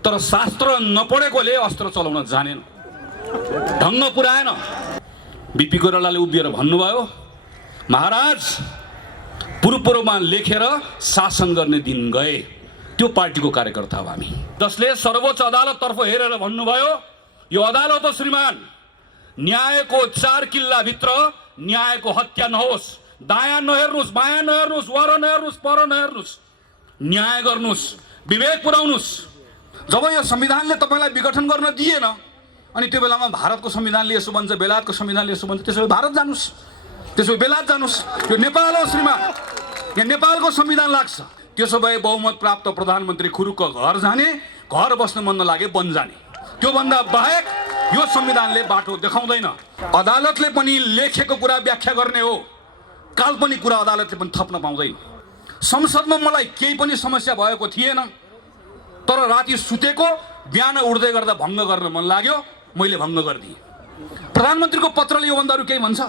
तर शास्त्र नपढेकोले अस्त्र चलाउन जानेन, ढङ्ग पुर्याएन। बिपी कोइरालाले उभिएर भन्नुभयो, महाराज पूर्वमा लेखेर शासन गर्ने दिन गए। त्यो पार्टीको कार्यकर्ता हो हामी, जसले सर्वोच्च अदालततर्फ हेरेर भन्नुभयो, यो अदालत हो श्रीमान, न्यायको 4 किल्लाभित्र न्यायको हत्या नहोस्, दायाँ नहेर्नुहोस्, बायाँ नहेर्नुहोस्, वर नहेर्नुहोस्, पर नहेर्नुहोस्, न्याय गर्नुहोस्, विवेक पुर्याउनुहोस्। जब यो संविधानले तपाईँलाई विघटन गर्न दिएन अनि त्यो बेलामा भारतको संविधानले यसो भन्छ, बेलायतको संविधानले यसो भन्छ, त्यसो भए भारत जानुस्, त्यसो भए बेलायत जानुस्। यो नेपाल हो श्रीमान, यहाँ नेपालको संविधान लाग्छ। त्यसो भए बहुमत प्राप्त प्रधानमन्त्री खुरुक्क घर जाने, घर बस्न मन नलागे वन जाने। त्योभन्दा बाहेक यो संविधानले बाटो देखाउँदैन। अदालतले पनि लेखेको कुरा व्याख्या गर्ने हो, काल्पनिक कुरा अदालतले पनि थप्न पाउँदैन। संसदमा मलाई केही पनि समस्या भएको थिएन, तर राति सुतेको बिहान उठ्दै गर्दा भङ्ग गर्न मन लाग्यो, मैले भङ्ग गरिदिएँ। प्रधानमन्त्रीको पत्रले योभन्दा अरू केही भन्छ?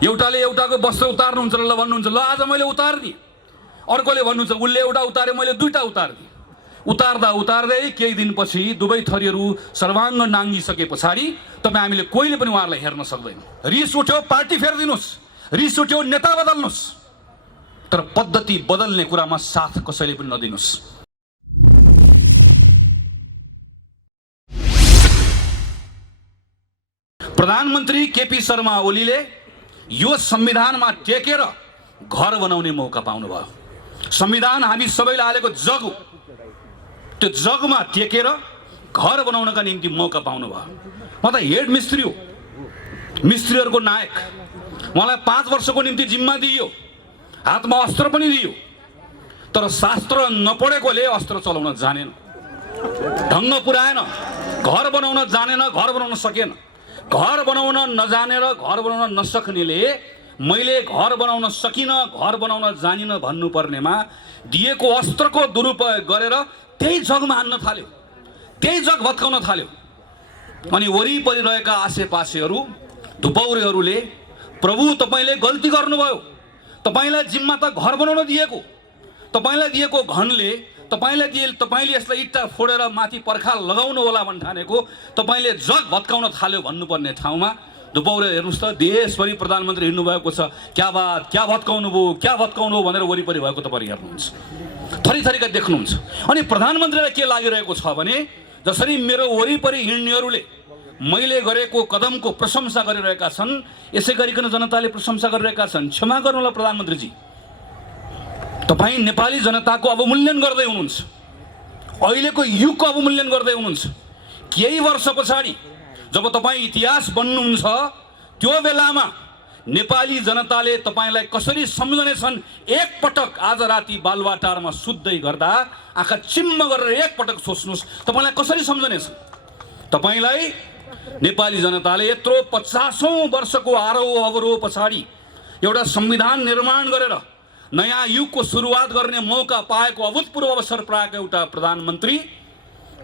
एउटाले एउटाको वस्त्र उतार्नुहुन्छ ल भन्नुहुन्छ, ल आज मैले उतारिदिएँ। अर्कोले भन्नुहुन्छ उसले एउटा उतारे मैले दुईटा उतारिदिएँ। उतार्दा उतार्दै केही दिनपछि दुवै थरीहरू सर्वाङ्ग नाङ्गिसके पछाडि तपाईँ हामीले कोहीले पनि उहाँहरूलाई हेर्न सक्दैन। रिस उठ्यो पार्टी फेरिदिनुहोस्, रिस उठ्यो नेता बदल्नुहोस्, तर पद्धति बदल्ने कुरामा साथ कसैले पनि नदिनुहोस्। प्रधानमन्त्री केपी शर्मा ओलीले यो संविधानमा टेकेर घर बनाउने मौका पाउनुभयो। संविधान हामी सबैले हालेको जग हो, त्यो जगमा टेकेर घर बनाउनका निम्ति मौका पाउनुभयो। म त हेड मिस्त्री हो, मिस्त्रीहरूको नायक। मलाई 5 वर्षको निम्ति जिम्मा दिइयो, हातमा अस्त्र पनि दियो, तर शास्त्र नपढेकोले अस्त्र चलाउन जानेन, ढङ्ग पुर्याएन, घर बनाउन जानेन, घर बनाउन सकेन। घर बनाउन नजानेर घर बनाउन नसक्नेले मैले घर बनाउन सकिनँ, घर बनाउन जानिनँ भन्नुपर्नेमा दिएको अस्त्रको दुरुपयोग गरेर त्यही जगमा हान्न थाल्यो, त्यही जग भत्काउन थाल्यो। अनि वरिपरि रहेका आसेपासेहरू धुपौरेहरूले प्रभु तपाईँले गल्ती गर्नुभयो, तपाईँलाई जिम्मा त घर बनाउन दिएको, तपाईँलाई दिएको घनले तपाईँले यसलाई इट्टा फोडेर माथि पर्खाल लगाउनु होला भन्न ठानेको, तपाईँले जग भत्काउन थाल्यो भन्नुपर्ने ठाउँमा धुपौरे हेर्नुहोस् त देशभरि प्रधानमन्त्री हिँड्नुभएको छ, क्या बात, क्या भत्काउनु भयो भनेर वरिपरि भएको तपाईँ हेर्नुहुन्छ, थरीथरीका देख्नुहुन्छ। अनि प्रधानमन्त्रीलाई के लागिरहेको छ भने जसरी मेरो वरिपरि हिँड्नेहरूले मैले गरेको कदमको प्रशंसा गरिरहेका छन्, यसै गरिकन जनताले प्रशंसा गरिरहेका छन्। क्षमा गर्नुहोला प्रधानमन्त्रीजी, तपाईँ नेपाली जनताको अवमूल्यन गर्दै हुनुहुन्छ, अहिलेको युगको अवमूल्यन गर्दै हुनुहुन्छ। केही वर्ष पछाडि जब तपाईँ इतिहास बन्नुहुन्छ त्यो बेलामा नेपाली जनताले तपाईँलाई कसरी सम्झनेछन्, एकपटक आज राति बालुवाटारमा सुत्दै गर्दा आँखा चिम्म गरेर एकपटक सोच्नुहोस् तपाईँलाई कसरी सम्झनेछन्। तपाईँलाई नेपाली जनताले यत्रो 50औं वर्षको आरोह अवरोह पछाडि एउटा संविधान निर्माण गरेर नयाँ युगको सुरुवात गर्ने मौका पाएको, अभूतपूर्व अवसर पाएको एउटा प्रधानमन्त्री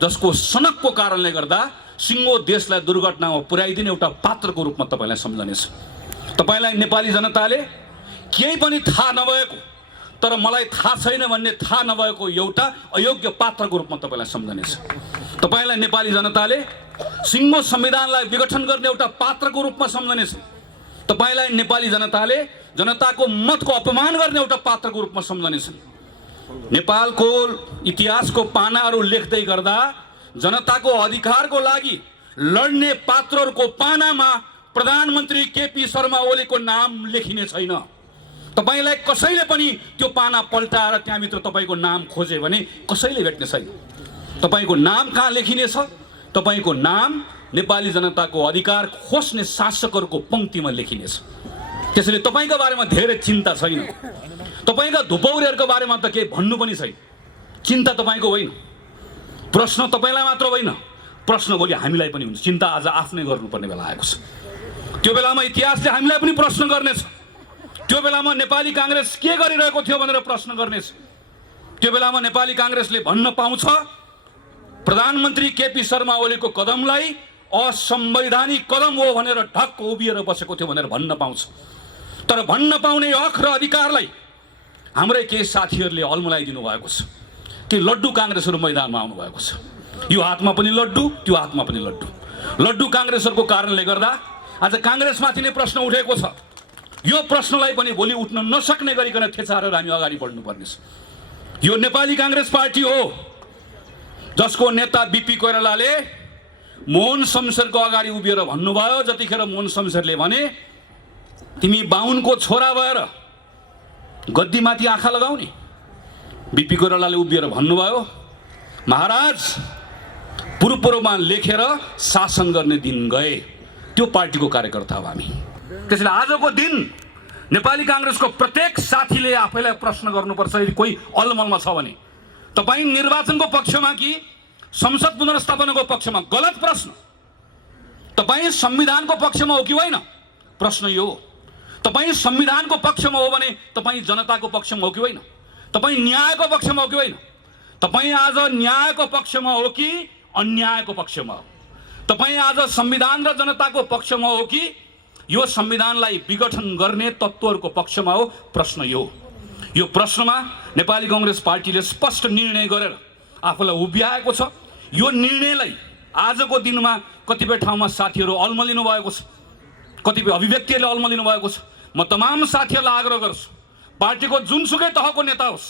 जसको सनकको कारणले गर्दा सिङ्गो देशलाई दुर्घटनामा पुर्याइदिने एउटा पात्रको रूपमा तपाईँलाई सम्झनेछ। तपाईँलाई नेपाली जनताले केही पनि थाहा नभएको, तर मलाई थाहा छैन भन्ने थाहा नभएको एउटा अयोग्य पात्रको रूपमा तपाईँलाई सम्झनेछ। तपाईँलाई नेपाली जनताले सिङ्गो संविधानलाई विघटन गर्ने एउटा पात्रको रूपमा सम्झनेछ। तपाईँलाई नेपाली जनताले जनताको मतको अपमान गर्ने एउटा पात्रको रूपमा सम्झनेछन्। नेपालको इतिहासको पानाहरू लेख्दै गर्दा जनताको अधिकारको लागि लड्ने पात्रहरूको पानामा प्रधानमन्त्री केपी शर्मा ओलीको नाम लेखिने छैन। तपाईँलाई कसैले पनि त्यो पाना पल्टाएर त्यहाँभित्र तपाईँको नाम खोजे भने कसैले भेट्ने छैन। तपाईँको नाम कहाँ लेखिनेछ? तपाईँको नाम नेपाली जनताको अधिकार खोज्ने शासकहरूको पङ्क्तिमा लेखिनेछ। त्यसैले तपाईँको बारेमा धेरै चिन्ता छैन, तपाईँका धुपौरेहरूको बारेमा त केही भन्नु पनि छैन। चिन्ता तपाईँको होइन, प्रश्न तपाईँलाई मात्र होइन, प्रश्न भोलि हामीलाई पनि हुन्छ। चिन्ता आज आफ्नै गर्नुपर्ने बेला आएको छ। त्यो बेलामा इतिहासले हामीलाई पनि प्रश्न गर्नेछ। त्यो बेलामा नेपाली काङ्ग्रेस के गरिरहेको थियो भनेर प्रश्न गर्नेछ। त्यो बेलामा नेपाली काङ्ग्रेसले भन्न पाउँछ प्रधानमन्त्री केपी शर्मा ओलीको कदमलाई असंवैधानिक कदम हो भनेर ढक्क उभिएर बसेको थियो भनेर भन्न पाउँछ। तर भन्न पाउने हक र अधिकारलाई हाम्रै केही साथीहरूले अल्मलाइदिनु भएको छ कि लड्डु काङ्ग्रेसहरू मैदानमा आउनु भएको छ। यो हातमा पनि लड्डु, त्यो हातमा पनि लड्डु। लड्डु काङ्ग्रेसहरूको कारणले गर्दा आज काङ्ग्रेसमाथि नै प्रश्न उठेको छ। यो प्रश्नलाई पनि भोलि उठ्न नसक्ने गरिकन थेचारेर हामी अगाडि बढ्नुपर्नेछ। यो नेपाली काङ्ग्रेस पार्टी हो जसको नेता बीपी कोइरालाले मोहन शमशेरको अगाडि उभिएर भन्नुभयो, जतिखेर मोहन शमशेरले भने तिमी बाहुनको छोरा भएर गद्दीमाथि आँखा लगाउने, बीपी कोइरालाले उभिएर भन्नुभयो महाराज पूर्वमा लेखेर शासन गर्ने दिन गए। त्यो पार्टीको कार्यकर्ता हो हामी। त्यसैले आजको दिन नेपाली काङ्ग्रेसको प्रत्येक साथीले आफैलाई प्रश्न गर्नुपर्छ, यदि कोही अलमलमा छ भने तपाईँ निर्वाचनको पक्षमा कि संसद पुनर्स्थापनाको पक्षमा? गलत प्रश्न। तपाईँ संविधानको पक्षमा हो कि होइन? प्रश्न यो हो। तपाईँ संविधानको पक्षमा हो भने तपाईँ जनताको पक्षमा हो कि होइन? तपाईँ न्यायको पक्षमा हो कि होइन? तपाईँ आज न्यायको पक्षमा हो कि अन्यायको पक्षमा हो? तपाईँ आज संविधान र जनताको पक्षमा हो कि यो संविधानलाई विघटन गर्ने तत्त्वहरूको पक्षमा हो? प्रश्न यो प्रश्नमा नेपाली काङ्ग्रेस पार्टीले स्पष्ट निर्णय गरेर आफूलाई उभ्याएको छ। यो निर्णयलाई आजको दिनमा कतिपय ठाउँमा साथीहरू अल्मलिनु भएको छ, कतिपय अभिव्यक्तिहरूले अल्मलिनु भएको छ। म तमाम साथीहरूलाई आग्रह गर्छु, पार्टीको जुनसुकै तहको नेता होस्,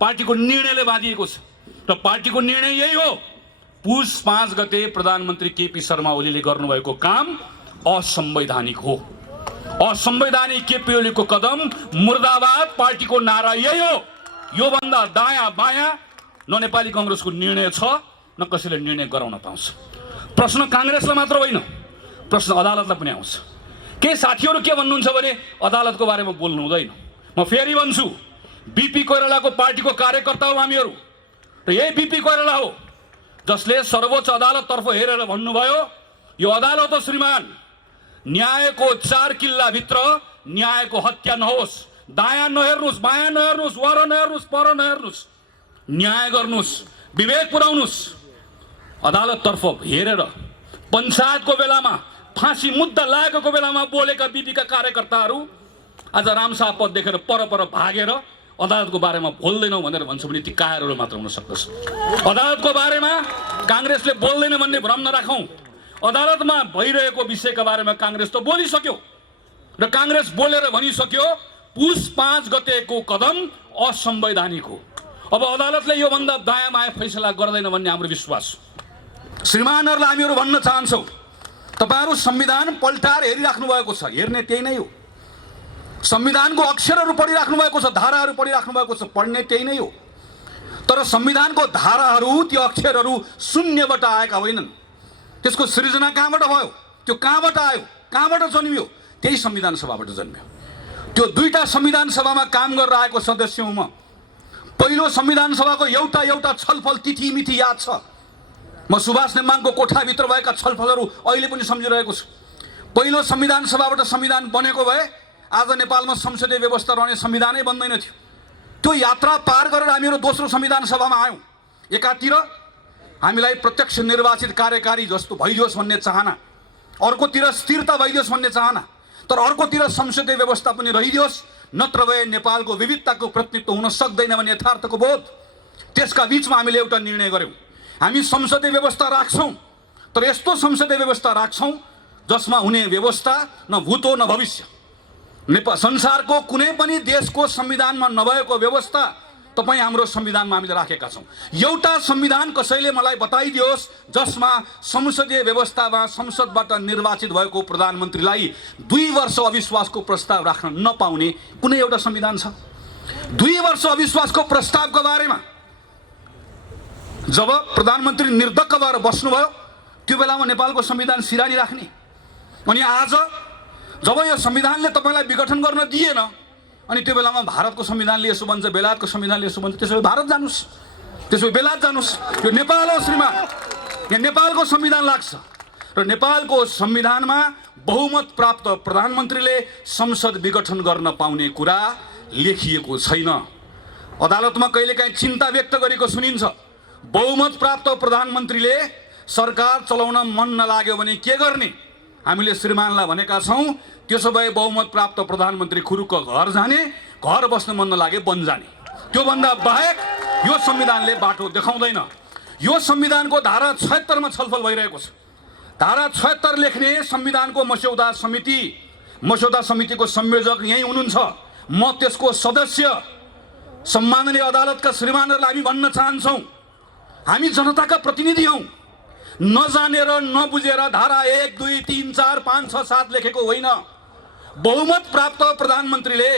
पार्टीको निर्णयले बाँधिएको छ र पार्टीको निर्णय यही हो। पुस 5 गते प्रधानमन्त्री केपी शर्मा ओलीले गर्नुभएको काम असंवैधानिक हो। असंवैधानिक केपी ओलीको कदम मुर्दाबाद पार्टीको नारा यही हो। योभन्दा दायाँ बायाँ न नेपाली काङ्ग्रेसको निर्णय छ न कसैले निर्णय गराउन पाउँछ। प्रश्न काङ्ग्रेसलाई मात्र होइन, प्रश्न अदालतलाई पनि आउँछ। केही साथीहरू के भन्नुहुन्छ भने अदालतको बारेमा बोल्नु हुँदैन। म फेरि भन्छु, बीपी कोइरालाको पार्टीको कार्यकर्ता हो हामीहरू र यही बीपी कोइराला हो जसले सर्वोच्च अदालततर्फ हेरेर भन्नुभयो यो अदालत हो श्रीमान, न्यायको 4 किल्लाभित्र न्यायको हत्या नहोस्, दायाँ नहेर्नुहोस्, बायाँ नहेर्नुहोस्, वर नहेर्नुहोस्, पर नहेर्नुहोस्, न्याय गर्नुहोस्, विवेक पुर्याउनुहोस्। अदालततर्फ हेरेर पञ्चायतको बेलामा फाँसी मुद्दा लागेको बेलामा बोलेका बीपीका कार्यकर्ताहरू आज रामशाह पद देखेर पर भागेर अदालतको बारेमा बोल्दैनौँ भनेर भन्छ भने ती कायरहरू मात्र हुन सक्दछ। अदालतको बारेमा काङ्ग्रेसले बोल्दैन भन्ने भ्रम नराखौँ। अदालतमा भइरहेको विषयका बारेमा काङ्ग्रेस त बोलिसक्यो र काङ्ग्रेस बोलेर भनिसक्यो पुस 5 गतेको कदम असंवैधानिक हो। अब अदालतले योभन्दा दायाँ बायाँ फैसला गर्दैन भन्ने हाम्रो विश्वास। श्रीमानहरूलाई हामीहरू भन्न चाहन्छौँ, तपाईँहरू संविधान पल्टाएर हेरिराख्नु भएको छ, हेर्ने त्यही नै हो। संविधानको अक्षरहरू पढिराख्नु भएको छ, धाराहरू पढिराख्नु भएको छ, पढ्ने त्यही नै हो। तर संविधानको धाराहरू, त्यो अक्षरहरू शून्यबाट आएका होइनन्। त्यसको सृजना कहाँबाट भयो? त्यो कहाँबाट आयो, कहाँबाट जन्मियो? त्यही संविधान सभाबाट जन्मियो। त्यो 2टा संविधान सभामा काम गरेर आएको सदस्य हुँ म। पहिलो संविधान सभाको एउटा छलफल तिथिमिथि याद छ। म सुभाष नेमाङको कोठाभित्र भएका छलफलहरू अहिले पनि सम्झिरहेको छु। पहिलो संविधान सभाबाट संविधान बनेको भए आज नेपालमा संसदीय व्यवस्था रहने संविधानै बन्दैन थियो। त्यो यात्रा पार गरेर हामीहरू दोस्रो संविधान सभामा आयौँ। एकातिर हामीलाई प्रत्यक्ष निर्वाचित कार्यकारी जस्तो भइदियोस् भन्ने चाहना, अर्कोतिर स्थिरता भइदियोस् भन्ने चाहना, तर अर्कोतिर संसदीय व्यवस्था पनि रहिदियोस्, नत्र भए नेपालको विविधताको प्रतिनिधित्व हुन सक्दैन भन्ने यथार्थको बोध। त्यसका बीचमा हामीले एउटा निर्णय गर्यौँ, हामी संसदीय व्यवस्था राख्छौँ, तर यस्तो संसदीय व्यवस्था राख्छौँ जसमा हुने व्यवस्था न भूत हो न भविष्य। संसारको कुनै पनि देशको संविधानमा नभएको व्यवस्था तपाईँ हाम्रो संविधानमा हामीले राखेका छौँ। एउटा संविधान कसैले मलाई बताइदियोस् जसमा संसदीय व्यवस्थामा संसदबाट निर्वाचित भएको प्रधानमन्त्रीलाई 2 वर्ष अविश्वासको प्रस्ताव राख्न नपाउने कुनै एउटा संविधान छ? 2 वर्ष अविश्वासको प्रस्तावको बारेमा जब प्रधानमन्त्री निर्धक्क भएर बस्नुभयो त्यो बेलामा नेपालको संविधान सिरानी राख्ने, अनि आज जब यो संविधानले तपाईँलाई विघटन गर्न दिएन अनि त्यो बेलामा भारतको संविधानले यसो भन्छ, बेलायतको संविधानले यसो भन्छ, त्यसो भए भारत जानुस्, त्यसो भए बेलायत जानुस्। यो नेपाल हो श्रीमान, यहाँ नेपालको संविधान लाग्छ र नेपालको संविधानमा बहुमत प्राप्त प्रधानमन्त्रीले संसद विघटन गर्न पाउने कुरा लेखिएको छैन। अदालतमा कहिलेकाहीँ चिन्ता व्यक्त गरेको सुनिन्छ, बहुमत प्राप्त प्रधानमन्त्रीले सरकार चलाउन मन नलाग्यो भने के गर्ने? हामीले श्रीमानलाई भनेका छौँ त्यसो भए बहुमत प्राप्त प्रधानमन्त्री खुरुक्क घर जाने, घर बस्न मन नलागे वन जाने। त्योभन्दा बाहेक यो संविधानले बाटो देखाउँदैन। यो संविधानको धारा 76 मा छलफल भइरहेको छ। धारा 76 लेख्ने संविधानको मस्यौदा समितिको संयोजक यही हुनुहुन्छ। म त्यसको सदस्य। सम्माननीय अदालतका श्रीमानहरूलाई हामी भन्न चाहन्छौँ, हामी जनताका प्रतिनिधि हौँ। नजानेर नबुझेर धारा 1, 2, 3, 4, 5, 6, 7 लेखेको होइन। बहुमत प्राप्त प्रधानमन्त्रीले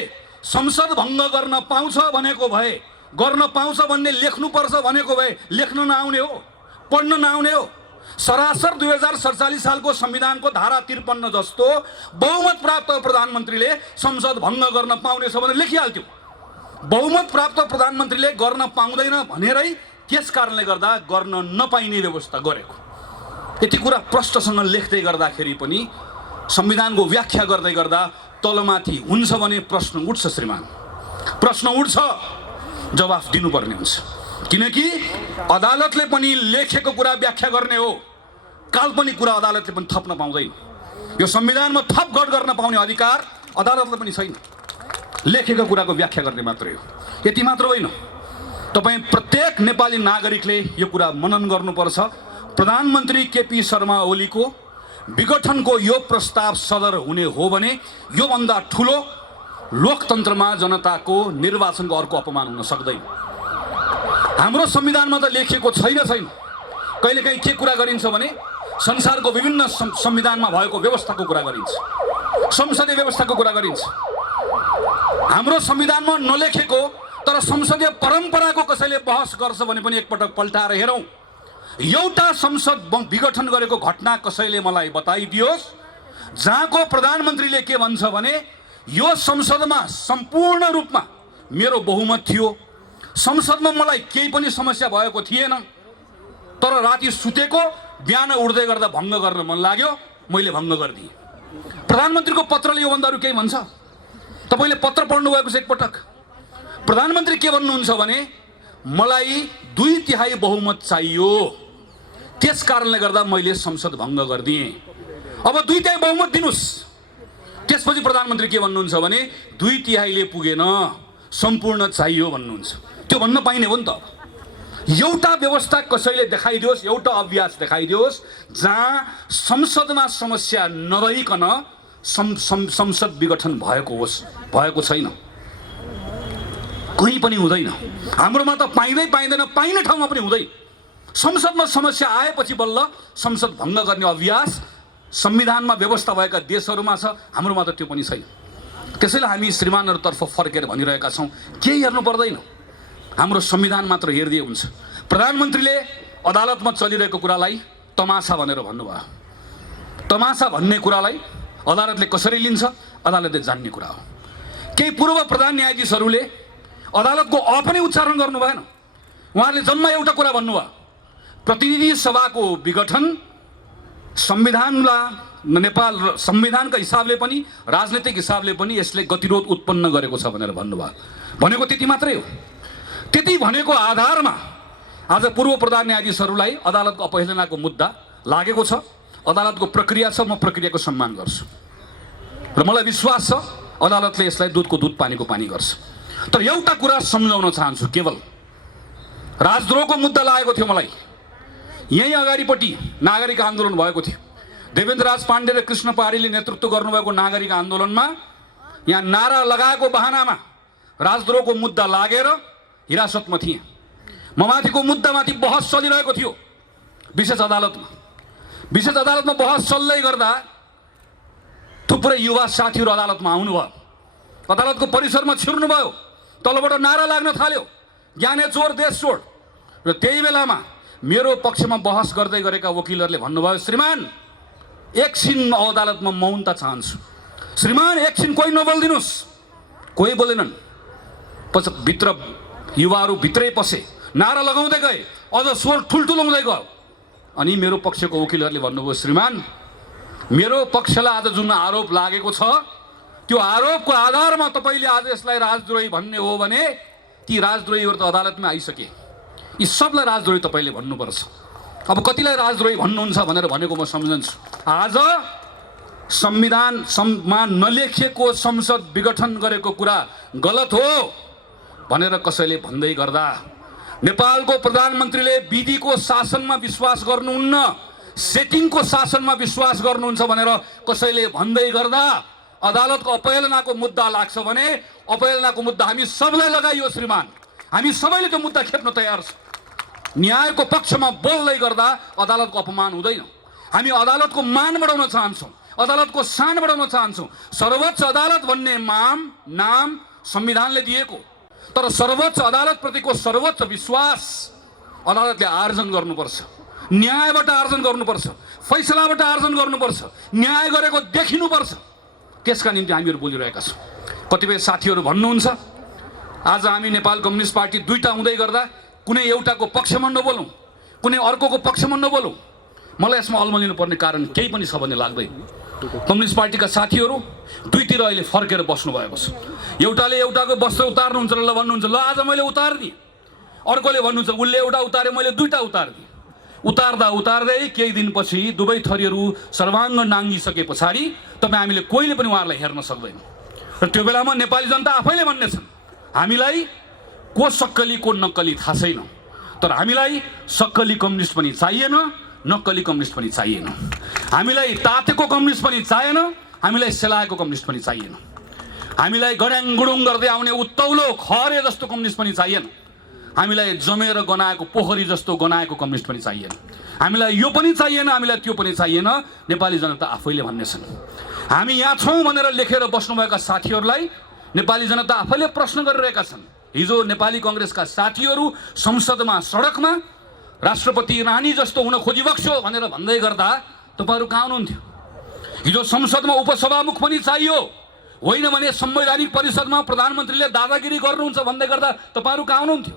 संसद भङ्ग गर्न पाउँछ भनेको भए, गर्न पाउँछ भन्ने लेख्नुपर्छ भनेको भए लेख्न नआउने हो, पढ्न नआउने हो। सरासर 2047 सालको संविधानको धारा 53 जस्तो बहुमत प्राप्त प्रधानमन्त्रीले संसद भङ्ग गर्न पाउनेछ भनेर लेखिहाल्थ्यो। बहुमत प्राप्त प्रधानमन्त्रीले गर्न पाउँदैन भनेरै त्यस कारणले गर्दा गर्न नपाइने व्यवस्था गरेको। यति कुरा प्रष्टसँग लेख्दै गर्दाखेरि पनि संविधानको व्याख्या गर्दै गर्दा तलमाथि हुन्छ भने प्रश्न उठ्छ श्रीमान, प्रश्न उठ्छ, जवाफ दिनुपर्ने हुन्छ। किनकि अदालतले पनि लेखेको कुरा व्याख्या गर्ने हो, काल्पनिक कुरा अदालतले पनि थप्न पाउँदैन। यो संविधानमा थप गड गर्न पाउने अधिकार अदालतले पनि छैन। लेखेको कुराको व्याख्या गर्ने मात्रै हो। यति मात्र होइन, तपाईँ प्रत्येक नेपाली नागरिकले यो कुरा मनन गर्नुपर्छ। प्रधानमन्त्री केपी शर्मा ओलीको विघटनको यो प्रस्ताव सदर हुने हो भने योभन्दा ठुलो लोकतन्त्रमा जनताको निर्वाचनको अर्को अपमान हुन सक्दैन। हाम्रो संविधानमा त लेखिएको छैन। कहिलेकाहीँ के कुरा गरिन्छ भने संसारको विभिन्न संविधानमा भएको व्यवस्थाको कुरा गरिन्छ, संसदीय व्यवस्थाको कुरा गरिन्छ। हाम्रो संविधानमा नलेखेको तर संसदीय परम्पराको कसैले बहस गर्छ भने पनि एकपटक पल्टाएर हेरौँ। एउटा संसद विघटन गरेको घटना कसैले मलाई बताइदियोस् जहाँको प्रधानमन्त्रीले के भन्छ भने यो संसदमा सम्पूर्ण रूपमा मेरो बहुमत थियो, संसदमा मलाई केही पनि समस्या भएको थिएन, तर राति सुतेको बिहान उठ्दै गर्दा भङ्ग गर्न मन लाग्यो, मैले भङ्ग गरिदिएँ। प्रधानमन्त्रीको पत्रले योभन्दा अरू केही भन्छ? तपाईँले पत्र पढ्नु भएको छ एकपटक? प्रधानमन्त्री के भन्नुहुन्छ भने मलाई 2/3 बहुमत चाहियो, त्यस कारणले गर्दा मैले संसद भङ्ग गरिदिएँ। अब 2/3 बहुमत दिनुस्। त्यसपछि प्रधानमन्त्री के भन्नुहुन्छ भने 2/3ले पुगेन, सम्पूर्ण चाहियो भन्नुहुन्छ। त्यो भन्न पाइने हो नि त। एउटा व्यवस्था कसैले देखाइदियोस्, एउटा अभ्यास देखाइदियोस् जहाँ संसदमा समस्या नरहिकन संसद विघटन भएको होस्। भएको छैन, कहीँ पनि हुँदैन। हाम्रोमा त पाइँदैन, पाइने ठाउँमा पनि हुँदैन। संसदमा समस्या आएपछि बल्ल संसद भङ्ग गर्ने अभ्यास संविधानमा व्यवस्था भएका देशहरूमा छ, हाम्रोमा त त्यो पनि छैन। त्यसैले हामी श्रीमानहरूतर्फ फर्केर भनिरहेका छौँ, केही हेर्नु पर्दैन, हाम्रो संविधान मात्र हेरिदिए हुन्छ। प्रधानमन्त्रीले अदालतमा चलिरहेको कुरालाई तमासा भनेर भन्नुभयो। तमासा भन्ने कुरालाई अदालतले कसरी लिन्छ अदालतले जान्ने कुरा हो। केही पूर्व प्रधान न्यायाधीशहरूले अदालतको पनि उच्चारण गर्नु भएन। उहाँहरूले जम्मा एउटा कुरा भन्नुभयो, प्रतिनिधि सभाको विघटन संविधानलाई नेपाल संविधानका हिसाबले पनि राजनीतिक हिसाबले पनि यसले गतिरोध उत्पन्न गरेको छ भनेर भन्नुभयो। भनेको त्यति मात्रै हो। त्यति भनेको आधारमा आज पूर्व प्रधान न्यायाधीशहरूलाई अदालतको अपहेलनाको मुद्दा लागेको छ। अदालतको प्रक्रिया छ, म प्रक्रियाको सम्मान गर्छु र मलाई विश्वास छ अदालतले यसलाई दुधको दुध पानीको पानी गर्छ। तर एउटा कुरा सम्झाउन चाहन्छु, केवल राजद्रोहको मुद्दा लागेको थियो मलाई। यही अगाडिपट्टि नागरिक आन्दोलन भएको थियो। देवेन्द्रराज पाण्डे र कृष्ण पहाडीले नेतृत्व गर्नुभएको नागरिक आन्दोलनमा यहाँ नारा लगाएको बहानामा राजद्रोहको मुद्दा लागेर हिरासतमा थिएँ। म माथिको मुद्दामाथि बहस चलिरहेको थियो विशेष अदालतमा। विशेष अदालतमा बहस चल्दै गर्दा थुप्रै युवा साथीहरू अदालतमा आउनुभयो, अदालतको परिसरमा छिर्नुभयो, तलबाट नारा लाग्न थाल्यो, ज्ञाने चोर देश छोड। र त्यही बेलामा मेरो पक्षमा बहस गर्दै गरेका वकिलहरूले भन्नुभयो, श्रीमान एकछिन अदालतमा मौनता चाहन्छु, श्रीमान एकछिन कोही नबोलिदिनुहोस्। कोही बोलेनन्। पछि भित्र युवाहरू भित्रै पसे, नारा लगाउँदै गए, अझ स्वर ठुल्ठुलो हुँदै गयो। अनि मेरो पक्षको वकिलहरूले भन्नुभयो, श्रीमान मेरो पक्षलाई आज जुन आरोप लागेको छ त्यो आरोपको आधारमा तपाईँले आज यसलाई राजद्रोही भन्ने हो भने ती राजद्रोहीहरू त अदालतमा आइसके, यी सबलाई राजद्रोही तपाईँले भन्नुपर्छ। अब कतिलाई राजद्रोही भन्नुहुन्छ भनेर भनेको म सम्झन्छु। आज संविधानमा नलेखिएको संसद विघटन गरेको कुरा गलत हो भनेर कसैले भन्दै गर्दा नेपालको प्रधानमन्त्रीले विधिको शासनमा विश्वास गर्नुहुन्न, सेटिङको शासनमा विश्वास गर्नुहुन्छ भनेर कसैले भन्दै गर्दा अदालतको अपहेलनाको मुद्दा लाग्छ भने अपहेलनाको मुद्दा हामी सबैलाई लगाइयो श्रीमान। हामी सबैले त्यो मुद्दा खेप्न तयार छ। न्यायको पक्षमा बोल्दै गर्दा अदालतको अपमान हुँदैन। हामी अदालतको मान बढाउन चाहन्छौँ, अदालतको शान बढाउन चाहन्छौँ। सर्वोच्च अदालत भन्ने नाम संविधानले दिएको, तर सर्वोच्च अदालतप्रतिको सर्वोच्च विश्वास अदालतले आर्जन गर्नुपर्छ, न्यायबाट आर्जन गर्नुपर्छ, फैसलाबाट आर्जन गर्नुपर्छ, न्याय गरेको देखिनुपर्छ। त्यसका निम्ति हामीहरू बोलिरहेका छौँ। कतिपय साथीहरू भन्नुहुन्छ आज हामी नेपाल कम्युनिस्ट पार्टी दुईटा हुँदै गर्दा कुनै एउटाको पक्षमा नबोलौँ, कुनै अर्कोको पक्षमा नबोलौँ। मलाई यसमा अल्मलिनु पर्ने कारण केही पनि छ भन्ने लाग्दैन। कम्युनिस्ट पार्टीका साथीहरू दुईतिर अहिले फर्केर बस्नु भएको छ। एउटाले एउटाको वस्त्र उतार्नुहुन्छ र ल भन्नुहुन्छ ल आज मैले उतारिदिएँ, अर्कोले भन्नुहुन्छ उसले एउटा उतारे मैले दुईटा उतारिदिएँ। उतार्दै केही दिनपछि दुवै थरीहरू सर्वाङ्ग नाङ्गिसके पछाडि तपाईँ हामीले कोहीले पनि उहाँहरूलाई हेर्न सक्दैनौँ। र त्यो बेलामा नेपाली जनता आफैले भन्नेछन् हामीलाई को सक्कली को नक्कली थाहा छैन, तर हामीलाई सक्कली कम्युनिस्ट पनि चाहिएन, नक्कली कम्युनिस्ट पनि चाहिएन। हामीलाई तातेको कम्युनिस्ट पनि चाहिएन, हामीलाई सेलाएको कम्युनिस्ट पनि चाहिएन। हामीलाई गड्याङ गुडुङ गर्दै आउने उत्तौलो खरे जस्तो कम्युनिस्ट पनि चाहिएन। हामीलाई जमेर गनाएको पोखरी जस्तो गनाएको कम्युनिस्ट पनि चाहिएन। हामीलाई यो पनि चाहिएन, हामीलाई त्यो पनि चाहिएन। नेपाली जनता आफैले भन्नेछन्। हामी यहाँ छौँ भनेर लेखेर बस्नुभएका साथीहरूलाई नेपाली जनता आफैले प्रश्न गरिरहेका छन्। हिजो नेपाली कङ्ग्रेसका साथीहरू संसदमा सडकमा राष्ट्रपति रानी जस्तो हुन खोजिबक्स्यो भनेर भन्दै गर्दा तपाईँहरू कहाँ हुनुहुन्थ्यो? हिजो संसदमा उपसभामुख पनि चाहियो, होइन भने संवैधानिक परिषदमा प्रधानमन्त्रीले दादागिरी गर्नुहुन्छ भन्दै गर्दा तपाईँहरू कहाँ हुनुहुन्थ्यो?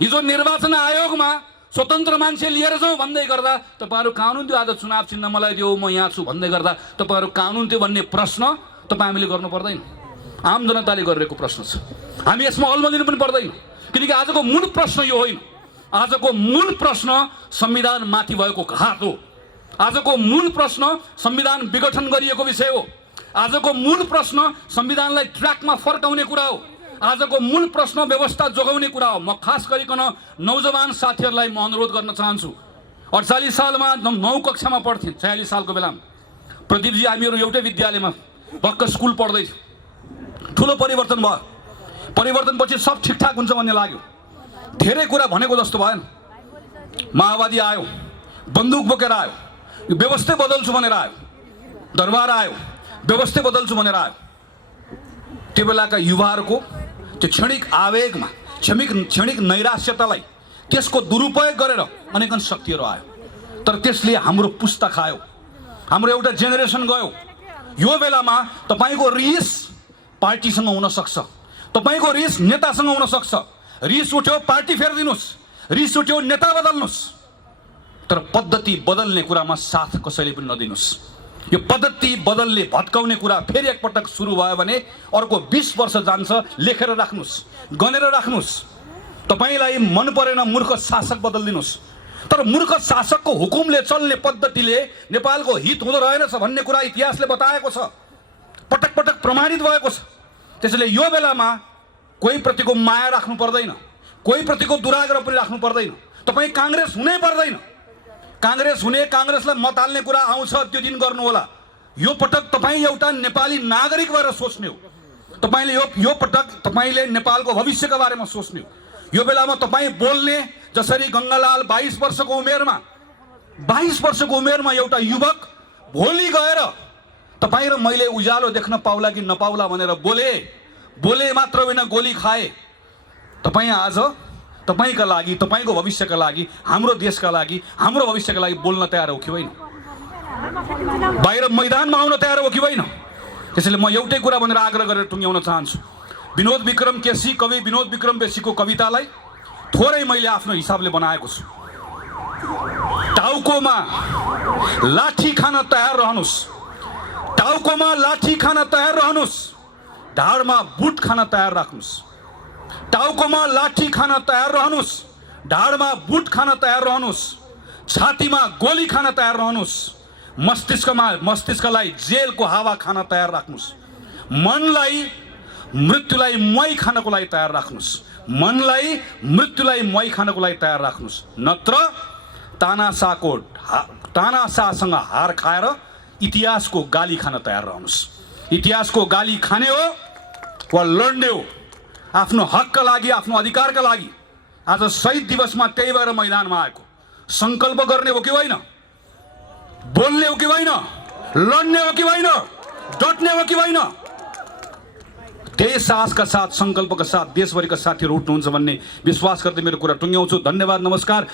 हिजो निर्वाचन आयोगमा स्वतन्त्र मान्छे लिएर जाउँ भन्दै गर्दा तपाईँहरू कहाँ हुनुहुन्थ्यो? आज चुनाव चिन्ह मलाई दियो म यहाँ छु भन्दै गर्दा तपाईँहरू कहाँ हुनुहुन्थ्यो भन्ने प्रश्न तपाईँ हामीले गर्नु पर्दैन। आम जनताले गरिरहेको प्रश्न छ। हामी यसमा अल्मलिनु पनि पर्दैन, किनकि आजको मूल प्रश्न यो होइन। आजको मूल प्रश्न संविधान माथि भएको घात हो। आजको मूल प्रश्न संविधान विघटन गरिएको विषय हो। आजको मूल प्रश्न संविधानलाई ट्र्याकमा फर्काउने कुरा हो। आजको मूल प्रश्न व्यवस्था जोगाउने कुरा हो। म खास गरिकन नौजवान साथीहरूलाई म अनुरोध गर्न चाहन्छु। 48 सालमा 9 कक्षामा पढ्थेँ, 46 सालको बेलामा प्रदीपजी हामीहरू एउटै विद्यालयमा भक्क स्कुल पढ्दै थियौँ। ठुलो परिवर्तन भयो। परिवर्तनपछि सब ठिकठाक हुन्छ भन्ने लाग्यो। धेरै कुरा भनेको जस्तो भएन। माओवादी आयो, बन्दुक बोकेर आयो, व्यवस्था बदल्छु भनेर आयो, दरबार आयो, व्यवस्था बदल्छु भनेर आयो। त्यो बेलाका युवाहरूको त्यो क्षणिक आवेगमा, क्षणिक नैराश्यतालाई त्यसको दुरुपयोग गरेर अनेकन शक्तिहरू आयो। तर त्यसले हाम्रो पुस्ता खायो, हाम्रो एउटा जेनेरेसन गयो। यो बेलामा तपाईँको रिस पार्टीसँग हुन सक्छ, तपाईँको रिस नेतासँग हुन सक्छ। रिस उठ्यो पार्टी फेरिदिनुहोस्, रिस उठ्यो नेता बदल्नुहोस्, तर पद्धति बदल्ने कुरामा साथ कसैले पनि नदिनुहोस्। यो पद्धति बदल्ने भत्काउने कुरा फेरि एकपटक सुरु भयो भने अर्को 20 वर्ष जान्छ। लेखेर राख्नुहोस्, गनेर राख्नुहोस्। तपाईँलाई मन परेन मूर्ख शासक बदलिदिनुहोस्, तर मूर्ख शासकको हुकुमले चल्ने पद्धतिले नेपालको हित हुँदो रहेनछ भन्ने कुरा इतिहासले बताएको छ, पटक पटक प्रमाणित भएको छ। त्यसैले यो बेलामा कोही प्रतिको माया राख्नु पर्दैन, कोही प्रतिको दुराग्रह पनि राख्नु पर्दैन। तपाईँ काङ्ग्रेस हुनै पर्दैन। काङ्ग्रेस हुने, काङ्ग्रेसलाई मत हाल्ने कुरा आउँछ त्यो दिन गर्नु होला। यो पटक तपाईँ एउटा नेपाली नागरिक भएर सोच्ने हो। तपाईँले यो पटक तपाईँले नेपालको भविष्यका बारेमा सोच्ने हो। यो बेलामा तपाईँ बोल्ने जसरी गङ्गालाल 22 वर्षको उमेरमा एउटा युवक भोलि गएर तपाईँ र मैले उज्यालो देख्न पाउला कि नपाउला भनेर बोले मात्र होइन गोली खाए। तपाईँ आज तपाईँका लागि, तपाईँको भविष्यका लागि, हाम्रो देशका लागि, हाम्रो भविष्यका लागि बोल्न तयार हो कि होइन? बाहिर मैदानमा आउन तयार हो कि होइन? त्यसैले म एउटै कुरा भनेर आग्रह गरेर टुङ्ग्याउन चाहन्छु। विनोद विक्रम केसी, कवि विनोद विक्रम केसीको कवितालाई थोरै मैले आफ्नो हिसाबले बनाएको छु। टाउकोमा लाठी खान तयार रहनुहोस्, टाउकोमा लाठी खान तयार रहनुहोस्, ढाडमा बुट खान तयार राख्नुहोस्। टाउकोमा लाठी खान तयार रहनुहोस्, ढाडमा बुट खान तयार रहनुहोस्, छातीमा गोली खान तयार रहनुहोस्, मस्तिष्कलाई जेलको हावा खान तयार राख्नुहोस्, मनलाई मृत्युलाई मै खानको लागि तयार राख्नुहोस्। मनलाई मृत्युलाई मही खानको लागि तयार राख्नुहोस्, नत्र तानाशाहसँग हार खाएर इतिहासको गाली खान तयार रहनुहोस्। इतिहासको गाली खाने हो वा लड्ने हो आफ्नो हकका लागि, आफ्नो अधिकारका लागि। आज शहीद दिवसमा त्यही भएर मैदानमा आएको। संकल्प गर्ने हो कि होइन, बोल्ने हो कि होइन, लड्ने हो कि होइन, डट्ने हो कि होइन, त्यही साहसका साथ, संकल्पका साथ देशभरिका साथीहरू उठ्नुहुन्छ भन्ने विश्वास गर्दै मेरो कुरा टुङ्ग्याउँछु। धन्यवाद, नमस्कार।